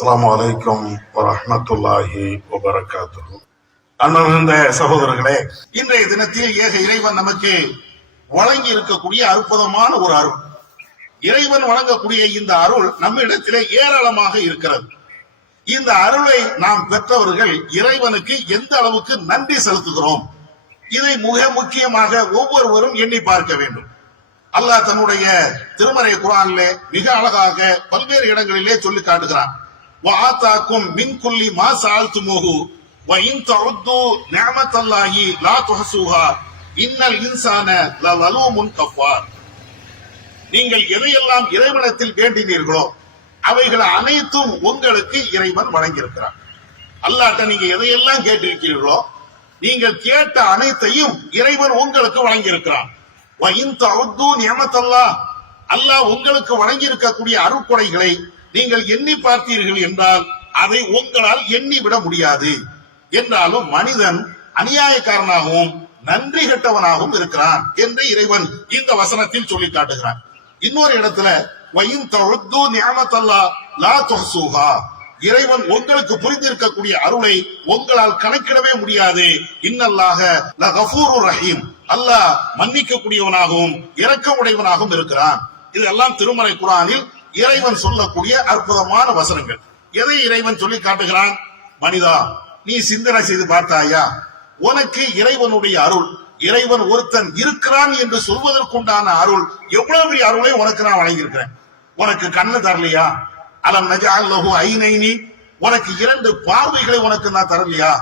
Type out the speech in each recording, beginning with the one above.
அஸ்ஸலாமு அலைக்கும் வரமத்துல்லாஹி வபரகாத்து அன்பிருந்த சகோதரர்களே இன்றைய தினத்தில் ஏக இறைவன் நமக்கு வழங்கி இருக்கக்கூடிய அற்புதமான ஒரு அருள். இறைவன் வழங்கக்கூடிய இந்த அருள் நம்மிடத்திலே ஏராளமாக இருக்கிறது. இந்த அருளை நாம் பெற்றவர்கள் இறைவனுக்கு எந்த அளவுக்கு நன்றி செலுத்துகிறோம்? இதை மிக முக்கியமாக ஒவ்வொருவரும் எண்ணி பார்க்க வேண்டும். அல்லாஹ் தன்னுடைய திருமறை குரானிலே மிக அழகாக பல்வேறு இடங்களிலே சொல்லி காட்டுகிறான். வஆத்தாக்கும் மின் குல்லி மா சால்துமுஹு وإن இன் نعمة الله லா تحصوها இன்னல் இன்சான لظلوم கஃபார் நீங்கள் எதையெல்லாம் இறைவனத்தில் வேண்டினீர்களோ அவைகள் அனைத்தும் உங்களுக்கு இறைவன் வழங்கியிருக்கிறார் அல்லாட்ட நீங்க எதையெல்லாம் கேட்டிருக்கிறீர்களோ நீங்கள் கேட்ட அனைத்தையும் இறைவன் உங்களுக்கு வழங்கியிருக்கிறான். வ இன் தஉத்து அல்லாஹ் உங்களுக்கு வழங்கியிருக்கக்கூடிய அருட்கொடைகளை நீங்கள் எண்ணி பார்த்தீர்கள் என்றால் அதை உங்களால் எண்ணி விட முடியாது. என்றாலும் மனிதன் அநியாயக்காரனாகவும் நன்றி கெட்டவனாகவும் இருக்கிறான் என்று இறைவன் இந்த வசனத்தில் சொல்லி காட்டுகிறான். இன்னொரு இடத்துல வயும் தழுத்து ஞானத்தல்லா லா தொஹ்சூஹா. இறைவன் உங்களுக்கு புரிந்திருக்கக்கூடிய அருளை உங்களால் கணக்கிடவே முடியாது. இன்னல்லாக லகஃபூரு ரஹீம். அல்லாஹ் மன்னிக்க கூடியவனாகவும் இறக்க உடையவனாகவும் இருக்கிறான். இதெல்லாம் திருமலை குரானில் இறைவன் சொல்லக்கூடிய அற்புதமான வசனங்கள். எதை இறைவன் சொல்லி காட்டுகிறான்? மனிதா நீ சிந்தனை செய்து பார்த்தாயா? உனக்கு இறைவனுடைய அருள் இறைவன் ஒருத்தன் இருக்கிறான் என்று சொல்வதற்குண்டான அருள் எவ்வளவு பெரிய அருளை உனக்கு நான் வழங்கியிருக்கிறேன்? உனக்கு கண்ணு தரலையா? அலம் நஜாலஹு ஐநைனி உனக்கு இரண்டு பார்வைகளை உனக்கு நான் தரலையா?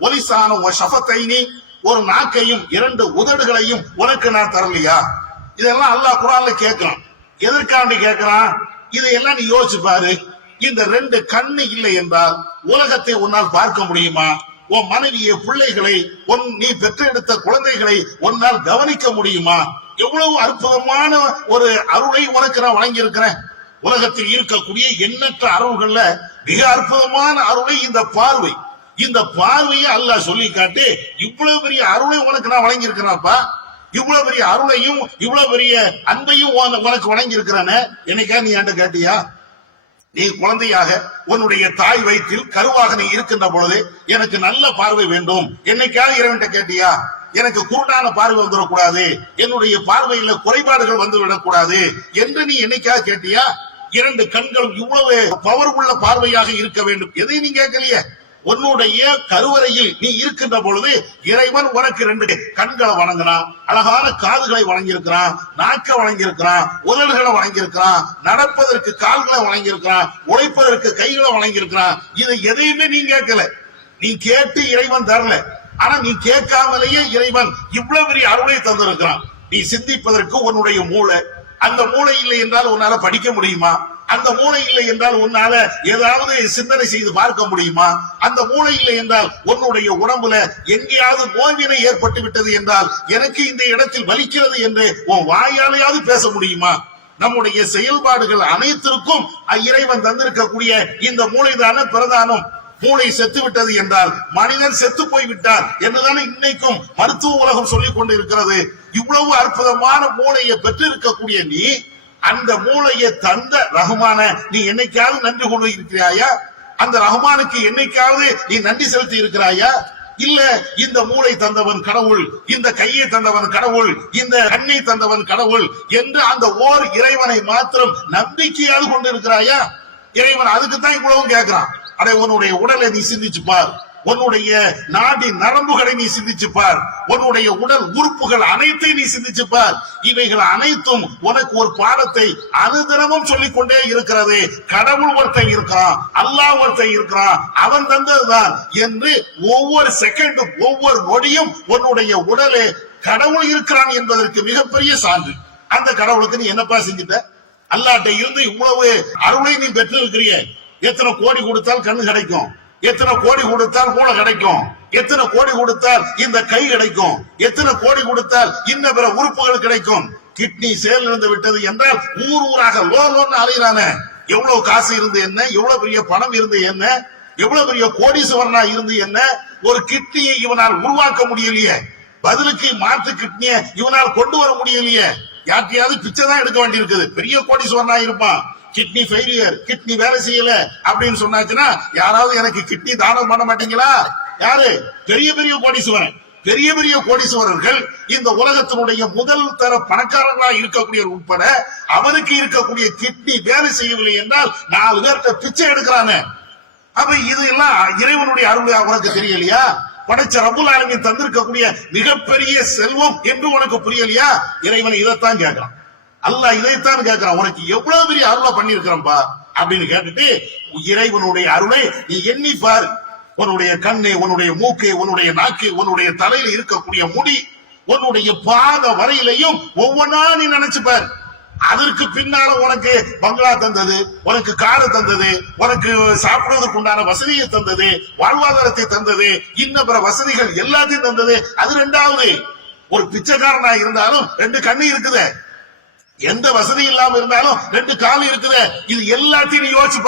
ஒலிசான ஷபத்தைனி ஒரு நாக்கையும் இரண்டு உதடுகளையும் உனக்கு நான் தரலையா? இதெல்லாம் அல்லாஹ் குரான்ல கேட்கிறான். எதற்காண்டி கேட்கிறான்? இதையெல்லாம் நீ யோசிச்சு பாரு. இந்த ரெண்டு கண்ணு இல்லை என்றால் உலகத்தை உன்னால் பார்க்க முடியுமா? உன் மனைவியை பிள்ளைகளை உன் நீ பெற்றெடுத்த குழந்தைகளை உன்னால் கவனிக்க முடியுமா? எவ்வளவு அற்புதமான ஒரு அருளை உனக்கு நான் வழங்கியிருக்கிறேன். உலகத்தில் இருக்கக்கூடிய எண்ணற்ற அருள்கள்ல மிக அற்புதமான அருளை இந்த பார்வை. இந்த பார்வையை அல்லாஹ் சொல்லி காட்டு இவ்வளவு பெரிய அருளை உனக்கு நான் வழங்கியிருக்கிறேன்ப்பா. இவ்வளவு பெரிய அருளையும் இவ்வளவு பெரிய அன்பையும் உனக்கு வழங்கி இருக்கிறானே என்னைக்கா நீ என்கிட்ட கேட்டியா? நீ குழந்தையாக உன்னுடைய தாய் வயிற்றில் கருவாக நீ இருக்கின்ற பொழுது எனக்கு நல்ல பார்வை வேண்டும். என்னைக்காவது இறைவன்ட்ட கேட்டியா? எனக்கு குருடான பார்வை வந்துடக்கூடாது. என்னுடைய பார்வையில குறைபாடுகள் வந்து விடக்கூடாது என்று நீ என்னைக்காவது கேட்டியா? இரண்டு கண்களும் இவ்வளவு பவர் உள்ள பார்வையாக இருக்க வேண்டும். எதை நீ கேட்கலையே. உன்னுடைய கருவறையில் நீ இருக்கின்ற பொழுது இறைவன் உனக்கு ரெண்டு கண்களை வணங்கினான் அழகான காதுகளை வழங்கியிருக்கிறான் நாக்க வழங்கியிருக்கிறான் உதடுகளை வழங்கியிருக்கிறான் நடப்பதற்கு கால்களை வழங்கியிருக்கிறான் உழைப்பதற்கு கைகளை வழங்கியிருக்கிறான் இதை எதையுமே நீ கேட்கல. நீ கேட்டு இறைவன் தரல. ஆனா நீ கேட்காமலேயே இறைவன் இவ்வளவு பெரிய அருளை தந்திருக்கிறான். நீ சிந்திப்பதற்கு உன்னுடைய மூளை. அந்த மூளை இல்லை என்றால் உன்னால படிக்க முடியுமா? அந்த மூளை இல்லை என்றால் உன்னால ஏதாவது சிந்தனை செய்து பார்க்க முடியுமா? அந்த மூளை இல்லை என்றால் உன்னுடைய உடம்புல எங்கேயாவது நோய்வினை ஏற்பட்டு விட்டது என்றால் எனக்கு இந்த இடத்தில் வலிக்கிறது என்று உன் வாயாலையாவது பேச முடியுமா? நம்முடைய செயல்பாடுகள் அனைத்திற்கும் இறைவன் தந்திருக்கக்கூடிய இந்த மூளைதான பிரதானம். மூளை செத்து விட்டது என்றால் மனிதன் செத்து போய் விட்டார் என்றுதானே இன்னைக்கும் மருத்துவ உலகம் சொல்லிக் கொண்டிருக்கிறது. இவ்வளவு அற்புதமான மூளையை பெற்றிருக்கக்கூடிய நீ அந்த மூளையை தந்த ரகுமான நீ என்னைக்காவது நன்றி கொண்டு இருக்கிறாயா அந்த ரகுமானுக்கு என்னைக்காவது நீ நன்றி செலுத்தி இருக்கிறாயா இல்ல இந்த மூளை தந்தவன் கடவுள் இந்த கையை தந்தவன் கடவுள் இந்த கண்ணை தந்தவன் கடவுள் என்று அந்த ஓர் இறைவனை மாத்திரம் நம்பிக்கையாவது கொண்டு இருக்கிறாயா இறைவன் அதுக்கு தான் இவ்வளவும் கேட்கிறான். அடே உன்னுடைய உடலை நீ சிந்திச்சு பார். உன்னுடைய நாடி நரம்புகளை நீ சிந்திச்சுப்பார். உன்னுடைய உடல் உறுப்புகள் அனைத்தையும் நீ சிந்திச்சுப்பார். இவைகள் அனைத்தும் உனக்கு ஒரு பாடத்தை அனுதினமும் சொல்லிக் கொண்டே இருக்கிறது. கடவுள் ஒருத்தன் இருக்கிறான் அல்லாஹ் ஒருத்தன் இருக்கிறான் அவன் தந்ததுதான் என்று ஒவ்வொரு செகண்டும் ஒவ்வொரு நொடியும் உன்னுடைய உடலே கடவுள் இருக்கிறான் என்பதற்கு மிகப்பெரிய சான்று. அந்த கடவுளுக்கு நீ என்னப்பா செஞ்சுட்ட? அல்லாட்ட இருந்து இவ்வளவு அருளை நீ பெற்று இருக்கிறிய எத்தனை கோடி கொடுத்தால் கண்ணு கிடைக்கும். எத்தனை கோடி கொடுத்தால் மூளை கிடைக்கும்? எத்தனை கோடி கொடுத்தால் இந்த கை கிடைக்கும்? எத்தனை கோடி கொடுத்தால் இன்ன பிற உறுப்புகள் கிடைக்கும்? கிட்னி செயல் இருந்து விட்டது என்றால் ஊர் ஊராக லோ லோன் அலையிறானே. எவ்வளவு காசு இருந்து என்ன? எவ்வளவு பெரிய பணம் இருந்து என்ன? எவ்வளவு பெரிய கோடீஸ்வரனா இருந்து என்ன? ஒரு கிட்னியை இவனால் உருவாக்க முடியலையே. பதிலுக்கு மாற்று கிட்னியை இவனால் கொண்டு வர முடியலையே. யார்ட்டையாவது பிச்சை தான் எடுக்க வேண்டியிருக்குது. பெரிய கோடீஸ்வரனா இருப்பான். கிட்னி ஃபெயிலியர் கிட்னி வேலை செய்யல அப்படின்னு சொன்னாச்சுன்னா யாராவது எனக்கு கிட்னி தானம் பண்ண மாட்டீங்களா? யாரு? பெரிய பெரிய கோடீஸ்வரன். பெரிய பெரிய கோடீஸ்வரர்கள் இந்த உலகத்தினுடைய முதல் தர பணக்காரர்களா இருக்கக்கூடிய உட்பட அவனுக்கு இருக்கக்கூடிய கிட்னி வேலை செய்யவில்லை என்றால் நாலு பேர்கிட்ட பிச்சை எடுக்கிறானே. அப்ப இது எல்லாம் இறைவனுடைய அருள் உனக்கு தெரியலையா? படைச்ச ரபுல் ஆலமின் தந்திருக்கக்கூடிய மிகப்பெரிய செல்வம் என்று உனக்கு புரியலையா? இறைவன் இதைத்தான் கேட்கிறான். அல்ல இதைத்தான் கேட்கிறான். உனக்கு எவ்வளவு பெரிய அருளை பண்ணிருக்கிறப்பா அப்படின்னு கேட்டுட்டு இறைவனுடைய அருளை நீ எண்ணி பார். உன்னுடைய கண்ணு உன்னுடைய மூக்கு உன்னுடைய நாக்கு உன்னுடைய தலையில இருக்கக்கூடிய முடி உன்னுடைய பாத வரையிலையும் ஒவ்வொன்னா நீ நினைச்சுப்பார் பாரு. அதற்கு பின்னால உனக்கு பங்களா தந்தது உனக்கு காரு தந்தது உனக்கு சாப்பிடுவதற்கு உண்டான வசதியை தந்தது வாழ்வாதாரத்தை தந்தது இன்ன பிற வசதிகள் எல்லாத்தையும் தந்தது. அது ரெண்டாவது. ஒரு பிச்சைக்காரனா இருந்தாலும் ரெண்டு கண்ணு இருக்குது. எந்த வசதி இல்லாம இருந்தாலும் ரெண்டு கால் இருக்குது. இது எல்லாத்தையும் நீ யோசிச்சு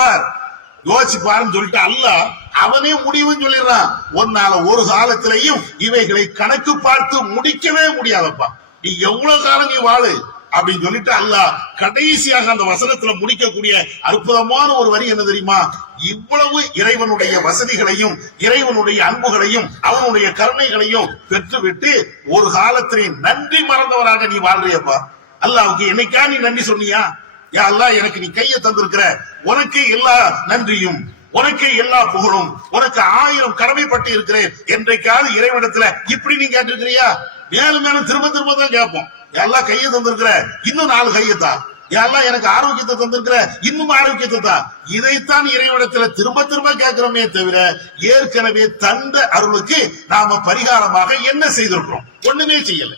பாருன்னு சொல்லிட்டு அல்ல அவனே முடிவுன்னு சொல்லிடுறான். உன்னால ஒரு காலத்திலையும் இவைகளை கணக்கு பார்த்து முடிக்கவே முடியாதப்பா. நீ எவ்வளவு காலம் நீ வாழு அப்படின்னு சொல்லிட்டு அல்லாஹ் கடைசியாக அந்த வசனத்துல முடிக்கக்கூடிய அற்புதமான ஒரு வரி என்ன தெரியுமா? இவ்வளவு இறைவனுடைய வசதிகளையும் இறைவனுடைய அன்புகளையும் அவனுடைய கருணைகளையும் பெற்றுவிட்டு ஒரு காலத்திலே நன்றி மறந்தவராக நீ வாழ்றியப்பா. அல்லாவுக்கு என்னைக்கா நீ நன்றி சொன்னியா? யா அல்லா எனக்கு நீ கையை தந்திருக்கிற. உனக்கு எல்லா நன்றியும் உனக்கு எல்லா புகழும் உனக்கு ஆயிரம் கடமைப்பட்டு இருக்கிறேன். என்றைக்காவது இறைவனத்துல இப்படி நீ கேட்டிருக்கிறியா? மேலும் மேலும் திரும்ப திரும்ப தான் கேட்போம். எல்லாம் கையை தந்திருக்கிற இன்னும் நாலு கையை தான் எல்லாம் எனக்கு ஆரோக்கியத்தை தந்திருக்கிற இன்னும் ஆரோக்கியத்தை தான் இதைத்தான் இறைவனத்துல திரும்ப திரும்ப கேட்கிறோமே தவிர ஏற்கனவே தந்த அருளுக்கு நாம பரிகாரமாக என்ன செய்திருக்கிறோம்? ஒண்ணுமே செய்யல.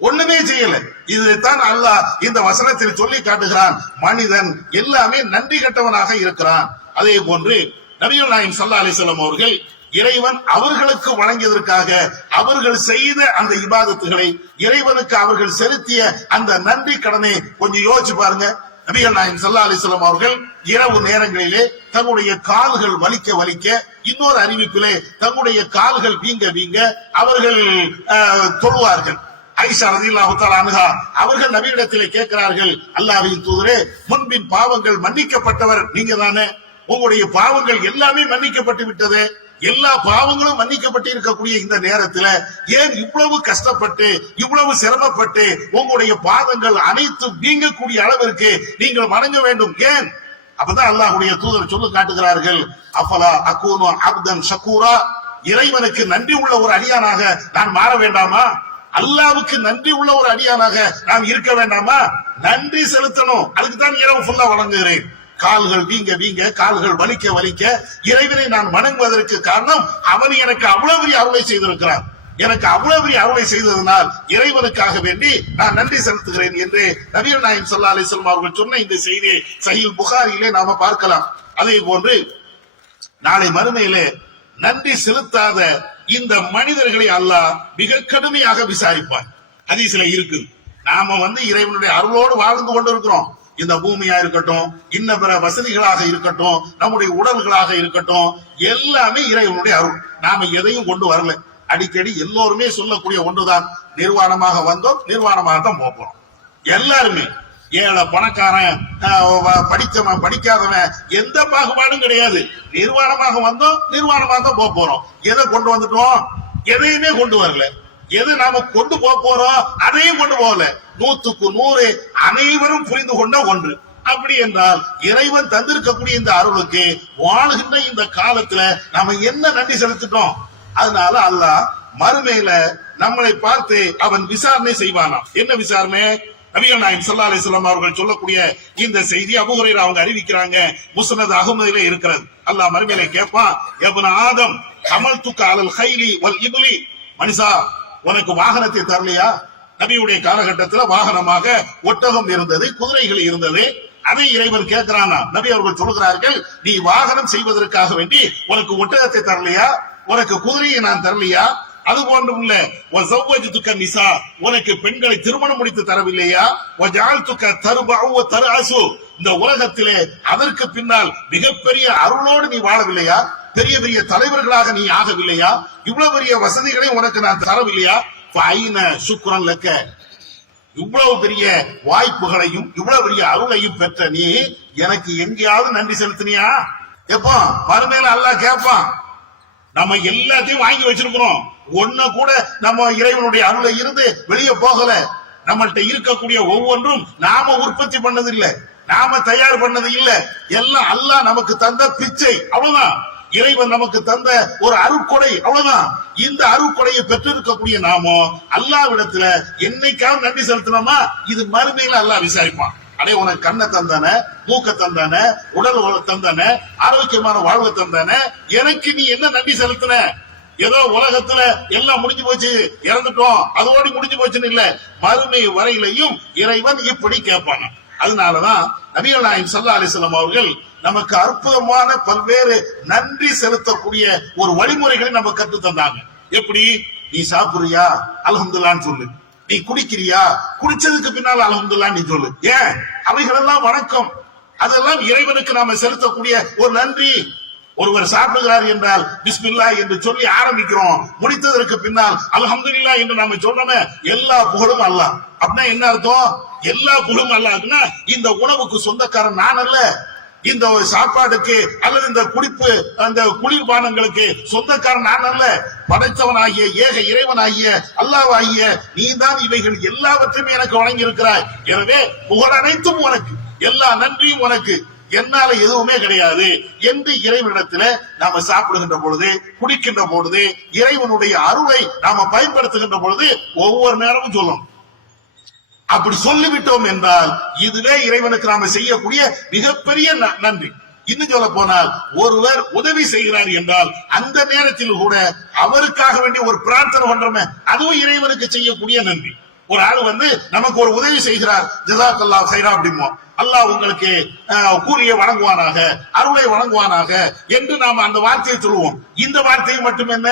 ஒண்ணுமே செய்யல. இதுதான் அல்லாஹ் இந்த வசனத்தில் சொல்லி காட்டுகிறான். மனிதன் எல்லாமே நன்றி கெட்டவனாக இருக்கிறான். அதே போன்று நபிகள் நாயம் சல்லா அலிசல்லம் அவர்கள் இறைவன் அவர்களுக்கு வழங்கியதற்காக அவர்கள் செய்த அந்த இபாதத்துகளை இறைவனுக்கு அவர்கள் செலுத்திய அந்த நன்றி கடனை கொஞ்சம் யோசிச்சு பாருங்க. நபிகள் நாயம் சல்லா அலிஸ்லாம் அவர்கள் இரவு நேரங்களிலே தங்களுடைய கால்கள் வலிக்க வலிக்க இன்னொரு அறிவிப்பிலே தங்களுடைய கால்கள் வீங்க வீங்க அவர்கள் தொழுவார்கள். ஐஷா ரதியல்லாஹு தஆலா அவர்கள் நபியிடத்திலே கேட்கிறார்கள் அல்லாவின் தூதரே முன்பின் பாவங்கள் மன்னிக்கப்பட்டவர் நீங்க தானே உங்களுடைய பாவங்கள் எல்லாமே மன்னிக்கப்பட்டு விட்டது. எல்லா பாவங்களும் மன்னிக்கப்பட்டு இருக்கக்கூடிய இந்த நேரத்துல ஏன் இவ்வளவு கஷ்டப்பட்டு இவ்வளவு சிரமப்பட்டு உங்களுடைய பாதங்கள் அனைத்தும் நீங்கக்கூடிய அளவிற்கு நீங்கள் வணங்க வேண்டும்? ஏன்? அப்பதான் அல்லாஹ்வுடைய தூதர் சொல்லு காட்டுகிறார்கள் அஃபலா அகூனு அப்தன் ஷக்கூரா இறைவனுக்கு நன்றி உள்ள ஒரு அடியானாக நான் மாற வேண்டாமா? அல்லாவுக்கு நன்றி உள்ள ஒரு அடியானாக நாம் இருக்க வேண்டாமா? நன்றி செலுத்தணும். அதுக்கு தான் இரவு ஃபுல்லா வழங்குகிறேன் கால்கள் வீங்க வீங்க கால்கள் வலிக்க வலிக்க இறைவனை நான் வணங்குவதற்கு காரணம் அவன் எனக்கு அவ்வளவு பெரிய அருளை செய்திருக்கிறான். எனக்கு அவ்வளவு பெரிய அருளை செய்ததனால் இறைவனுக்காக வேண்டி நான் நன்றி செலுத்துகிறேன் என்று நவீர் நாயம் சல்லா அலிஸ்லாம் அவர்கள் சொன்ன இந்த செய்தியை சஹீல் புகாரியிலே நாம பார்க்கலாம். அதே போன்று நாளை மறுமையிலே நன்றி செலுத்தாத இந்த மனிதர்களை அல்லாஹ் மிக கடுமையாக விசாரிப்பார். ஹதீஸ்ல இருக்கு. நாம வந்து இறைவனுடைய அருளோடு வாழ்ந்து கொண்டிருக்கிறோம். இந்த பூமியா இருக்கட்டும் இன்ன பிற வசதிகளாக இருக்கட்டும் நம்முடைய உடல்களாக இருக்கட்டும் எல்லாமே இறைவனுடைய அருள். நாம எதையும் கொண்டு வரல. அடிக்கடி எல்லோருமே சொல்லக்கூடிய ஒன்றுதான். நிர்வாணமாக வந்தோம் நிர்வாணமாக தான் போறோம். எல்லாருமே ஏழை பணக்காரன் ஆஹ், படித்தவன் படிக்காதவன் எந்த பாகுபாடும் கிடையாது. நிர்வாணமாக வந்தோம் நிர்வாணமாக தான் போக போறோம். எதை கொண்டு வந்துட்டோம்? எதையுமே கொண்டு வரல. எது நாம கொண்டு போக போறோம்? அதையும் கொண்டு போகல. நூத்துக்கு நூறு அனைவரும் புரிந்து கொண்ட ஒன்று. அப்படி என்றால் இறைவன் தந்திருக்கக்கூடிய இந்த அருளுக்கு வாழ்கின்ற இந்த காலத்துல நாம என்ன நன்றி செலுத்திட்டோம்? அதனால அல்லாஹ் மறுமையில நம்மளை பார்த்து அவன் விசாரணை செய்வானாம். என்ன விசாரணை? நபிகள் நாயம் சல்லா அலிஸ்லாம் அவர்கள் சொல்லக்கூடிய இந்த செய்தி அபுஹுரைரா அவங்க அறிவிக்கிறாங்க. முசனது அகமதியில இருக்கிறது. அல்லாஹ் மறுமையில கேட்பான் எவன ஆதம் கமல் துக்க அலல் ஹைலி வல் இபுலி. மனுஷா உனக்கு வாகனத்தை தரலையா? நபியுடைய காலகட்டத்துல வாகனமாக ஒட்டகம் இருந்தது குதிரைகள் இருந்தது. அதை இறைவன் கேட்கிறானா? நபி அவர்கள் சொல்கிறார்கள் நீ வாகனம் செய்வதற்காக வேண்டி உனக்கு ஒட்டகத்தை தரலையா? உனக்கு குதிரையை நான் தரலையா? அது போன்று உள்ள நிசா உனக்கு பெண்களை திருமணம் முடித்து தரவில்லையா? துக்க தரு அசு இந்த உலகத்திலே அதற்கு பின்னால் மிகப்பெரிய அருளோடு நீ வாழவில்லையா? பெரிய பெரிய தலைவர்களாக நீ ஆகவில்லையா? இவ்வளவு பெரிய வசதிகளை உனக்கு நான் தரவில்லையா? ஐன சுக்ரன் லக்க இவ்வளவு பெரிய வாய்ப்புகளையும் இவ்வளவு பெரிய அருளையும் பெற்ற நீ எனக்கு எங்கேயாவது நன்றி செலுத்தினியா? எப்போ மறுமையில அல்லாஹ் கேட்பான் நம்ம எல்லாத்தையும் வாங்கி வச்சிருக்கிறோம். ஒண்ணு கூட நம்ம இறைவனுடைய அருளை இருந்து வெளியே போகல. நம்மள்கிட்ட இருக்கக்கூடிய ஒவ்வொன்றும் நாம உற்பத்தி பண்ணது இல்ல நாம தயார் பண்ணது இல்ல. எல்லாம் அல்லாஹ் நமக்கு தந்த பிச்சை. அவ்வளவுதான். இறைவன் நமக்கு தந்த ஒரு அருட்கொடை. அவ்வளவுதான். இந்த அருட்கொடையை பெற்றிருக்கக்கூடிய நாமோ அல்லாவிடத்துல என்னைக்காவது நன்றி செலுத்தினோமா இது மறுமையில அல்லாஹ் விசாரிப்பான். அடே உனக்கு கண்ணை தந்தானே மூக்க தந்தானே உடல் தந்தானே ஆரோக்கியமான வாழ்வு தந்தானே எனக்கு நீ என்ன நன்றி செலுத்தின? ஏதோ உலகத்துல எல்லாம் முடிஞ்சு போச்சு இறந்துட்டோம் அதோடு முடிஞ்சு போச்சுன்னு இல்ல. மறுமை வரையிலையும் இறைவன் இப்படி கேட்பாங்க அதனாலதான் நபிகள் நாயம் சல்லா அலிஸ்லாம் அவர்கள் நமக்கு அற்புதமான பல்வேறு நன்றி செலுத்தக்கூடிய ஒரு வழிமுறைகளை நம்ம கற்று தந்தாங்க. எப்படி? நீ சாப்பிடுறியா? அல்ஹம்துலில்லாஹ்னு சொல்லு. நீ குடிக்கிறியா? குடிச்சதுக்கு பின்னால் அல்ஹம்துலில்லாஹ் நீ சொல்லு. ஏன்? அவைகளெல்லாம் வணக்கம். அதெல்லாம் இறைவனுக்கு நாம செலுத்தக்கூடிய ஒரு நன்றி. ஒருவர் சாப்பிடுகிறார் என்றால் பிஸ்மில்லா என்று சொல்லி ஆரம்பிக்கிறோம். முடித்ததற்கு பின்னால் அலஹம்துல்லா என்று நாம சொல்றோமே எல்லா புகழும் அல்லாஹ். அப்படின்னா என்ன அர்த்தம்? எல்லா புகழும் அல்லாஹ்னா இந்த உணவுக்கு சொந்தக்காரன் நான் அல்ல. இந்த ஒரு சாப்பாடுக்கு அல்லது இந்த குடிப்பு அந்த குளிர்பானங்களுக்கு சொந்தக்காரன் நான் அல்ல. படைத்தவனாகிய ஏக இறைவனாகிய அல்லாவாகிய நீதான் இவைகள் எல்லாவற்றையும் எனக்கு வழங்கி இருக்கிறாய் எனவே புகழ் அனைத்தும் உனக்கு. எல்லா நன்றியும் உனக்கு. என்னால எதுவுமே கிடையாது என்று இறைவனிடத்துல நாம சாப்பிடுகின்ற பொழுது குடிக்கின்ற பொழுது இறைவனுடைய அருளை நாம பயன்படுத்துகின்ற பொழுது ஒவ்வொரு நேரமும் சொல்லணும் அப்படி சொல்லிவிட்டோம் என்றால் இதுவே இறைவனுக்கு நாம செய்யக்கூடிய மிகப்பெரிய ந- நன்றி. இன்னும் சொல்ல போனால் ஒருவர் உதவி செய்கிறார் என்றால் அந்த நேரத்தில் கூட அவருக்காக வேண்டிய ஒரு பிரார்த்தனை பண்றோமே அதுவும் இறைவனுக்கு செய்யக்கூடிய நன்றி. ஒரு ஆள் வந்து நமக்கு ஒரு உதவி செய்கிறார். ஜசாக் அல்லாஹ் சைரா அப்படிமோ அல்லாஹ் உங்களுக்கு அஹ், வணங்குவானாக அருளை வணங்குவானாக என்று நாம் அந்த வார்த்தையை சொல்லுவோம். இந்த வார்த்தையை மட்டும் என்ன?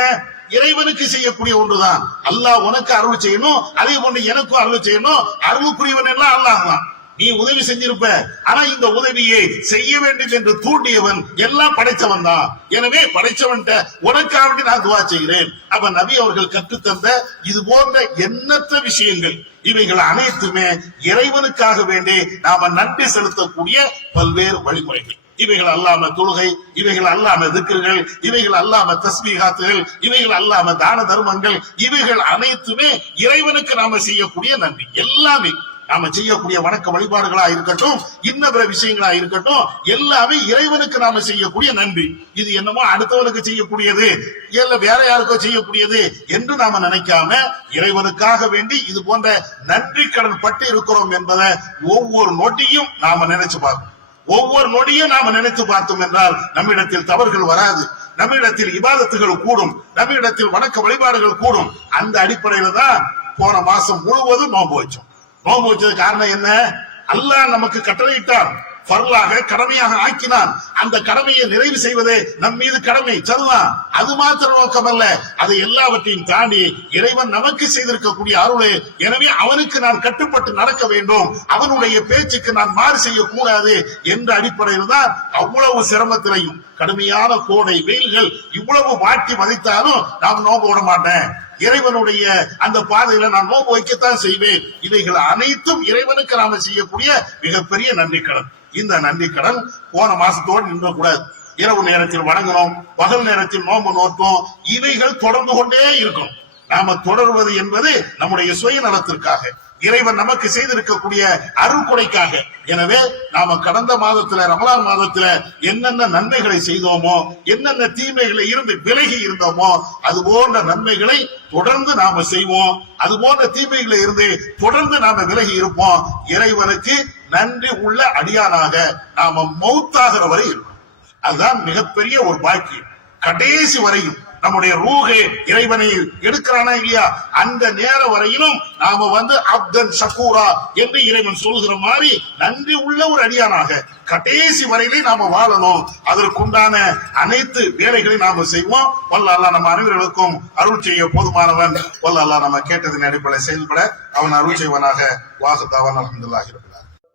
இறைவனுக்கு செய்யக்கூடிய ஒன்றுதான். அல்லாஹ் உனக்கு அருள் செய்யணும் அதே போன்று எனக்கும் அருள் செய்யணும். அருளுக்குரியவன் எல்லாம் அல்லாஹ் தான். நீ உதவி செஞ்சிருப்ப. ஆனா இந்த உதவியை செய்ய வேண்டும் என்று தூண்டியவன் எல்லாம் படைச்சவன் தான். எனவே படைச்சவன்ட்ட உனக்காக நான் துவா செய்கிறேன். அப்ப நபி அவர்கள் கற்றுத்தந்த இது போன்ற எண்ணற்ற விஷயங்கள் இவைகள் அனைத்துமே இறைவனுக்காக வேண்டி நாம நன்றி செலுத்தக்கூடிய பல்வேறு வழிமுறைகள். இவைகள் அல்லாம தொழுகை இவைகள் அல்லாம திக்ருகள் இவைகள் அல்லாம தஸ்மீகாத்துகள் இவைகள் அல்லாம தான தர்மங்கள் இவைகள் அனைத்துமே இறைவனுக்கு நாம செய்யக்கூடிய நன்றி. எல்லாமே நாம செய்யக்கூடிய வணக்க வழிபாடுகளா இருக்கட்டும் இன்ன பிற விஷயங்களா இருக்கட்டும் எல்லாமே இறைவனுக்கு நாம செய்யக்கூடிய நன்றி. இது என்னமோ அடுத்தவனுக்கு செய்யக்கூடியது இல்ல வேற யாருக்கோ செய்யக்கூடியது என்று நாம நினைக்காம இறைவனுக்காக வேண்டி இது போன்ற நன்றி கடன் பட்டு இருக்கிறோம் என்பதை ஒவ்வொரு நொடியும் நாம நினைச்சு பார்ப்போம் ஒவ்வொரு நொடியும் நாம நினைத்து பார்த்தோம் என்றால் நம்மிடத்தில் தவறுகள் வராது. நம்மிடத்தில் இபாதத்துகள் கூடும். நம்மிடத்தில் வணக்க வழிபாடுகள் கூடும். அந்த அடிப்படையில தான் போன மாசம் முழுவதும் நோம்பு வச்சோம். நோன்பு வச்சது காரணம் என்ன? அல்லாஹ் நமக்கு கட்டளையிட்டான். பரலாக கடமையாக ஆக்கினான். அந்த கடமையை நிறைவு செய்வதே நம் மீது கடமை சரிதான் அது மாத்திர நோக்கம் அல்ல அதை எல்லாவற்றையும் தாண்டி இறைவன் நமக்கு செய்திருக்கக்கூடிய அருள் எனவே அவனுக்கு நான் கட்டுப்பட்டு நடக்க வேண்டும். அவனுடைய பேச்சுக்கு நான் மாறு செய்யக்கூடாது என்ற அடிப்படையில் தான் அவ்வளவு சிரமத்திலையும் கடுமையான கோடை வெயில்கள் இவ்வளவு வாட்டி மதித்தாலும் நாம் நோக்க விட மாட்டேன் இறைவனுடைய அந்த பாதையில நான் நோக்கு வைக்கத்தான் செய்வேன். இவைகள் அனைத்தும் இறைவனுக்கு நாம செய்யக்கூடிய மிகப்பெரிய நன்றி கடன் இந்த நன்றி கடன் போன மாசத்தோடு நின்ற கூடாது இரவு நேரத்தில் வணங்கணும் பகல் நேரத்தில் நோம்பு நோட்டும் இவைகள் தொடர்ந்து கொண்டே இருக்கும் நாம தொடர்வது என்பது நம்முடைய சுயநலத்திற்காக. இறைவன் நமக்கு செய்திருக்கக்கூடிய அருள்கொடைக்காக எனவே நாம கடந்த மாதத்துல ரமலான் மாதத்துல என்னென்ன நன்மைகளை செய்தோமோ என்னென்ன தீமைகளை இருந்து விலகி இருந்தோமோ அது போன்ற நன்மைகளை தொடர்ந்து நாம செய்வோம். அது போன்ற தீமைகளை இருந்து தொடர்ந்து நாம விலகி இருப்போம். இறைவனுக்கு நன்றி உள்ள அடியானாக நாம மௌத்தாகிற வரை இருக்கும் அதுதான் மிகப்பெரிய ஒரு பாக்கியம். கடைசி வரையும் நம்முடைய ரூஹே இறைவனை எடுக்கிறானா இல்லையா? அந்த நேரம் வரையிலும் நாம வந்து அப்தன் ஷக்கூரா என்று இறைவன் சொல்கிற மாதிரி நன்றி உள்ள ஒரு அடியானாக கடைசி வரையிலே நாம வாழணும். அதற்குண்டான அனைத்து வேலைகளை நாம செய்வோம். வல்ல நம்ம அனைவர்களுக்கும் அருள் செய்ய போதுமானவன். வல்ல நம்ம கேட்டதின் அடிப்படையில் செயல்பட அவன் அருள் செய்வனாக. வாசத்தாவன் அலமதுல்லாஹி ரபில்